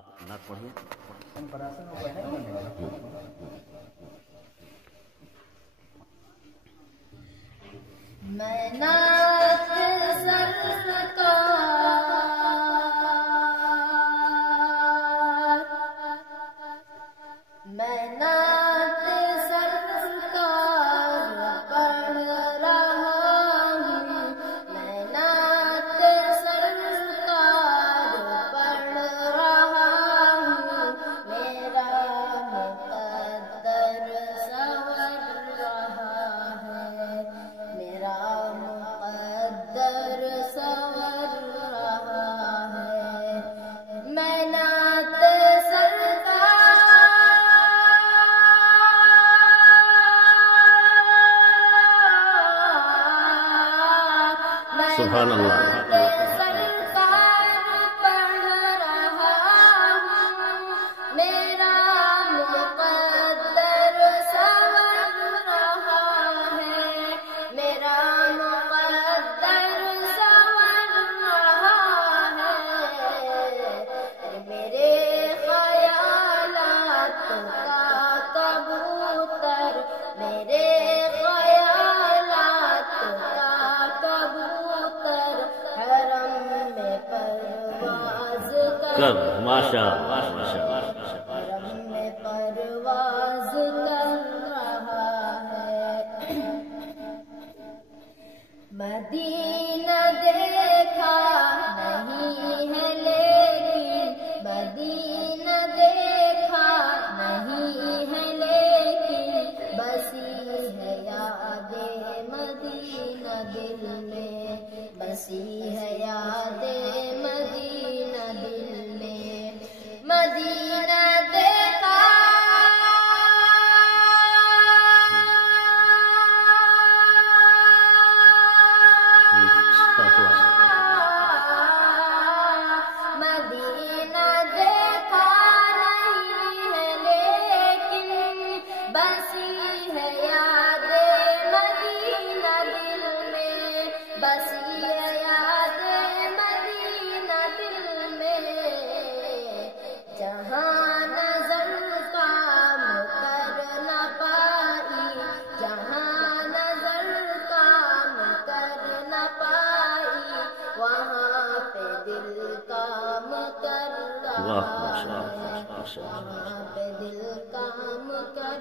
آپ نعت پڑھیے. میں نعت سرکار، میں نعت سرکار پڑھ رہا ہوں، میں نعت سرکار پڑھ رہا ہوں، میرا مقدر سنور رہا ہے، میرا مقدر سنور رہا ہے. میں نعت سبحان اللہ. سرکار پڑھ رہا ہوں، میرا مقدر سنور رہا ہے، میرا مقدر سنور رہا ہے. میرے خیالات کا کبوتر، میرے خیالات کا کبوتر حرم میں پرواز کر ماشاء حرم میں پرواز کر رہا ہے. مدینہ دیکھا نہیں ہے لیکن، مدینہ دیکھا نہیں ہے لیکن، بسی ہے یاد مدینہ دل میں، بسی ہے یاد مدینہ دل میں. مدینہ دیکھا مدینہ دیکھا نہیں ہے لیکن، بسی ہے یاد مدینہ دل میں، بسی ہے یاد مدینہ دل میں. جہاں نظر کام کر نہ پائی، جہاں نظر کام کر نہ پائی، وہاں پہ دل کام کر رہا ہے، وہاں پہ دل کام کر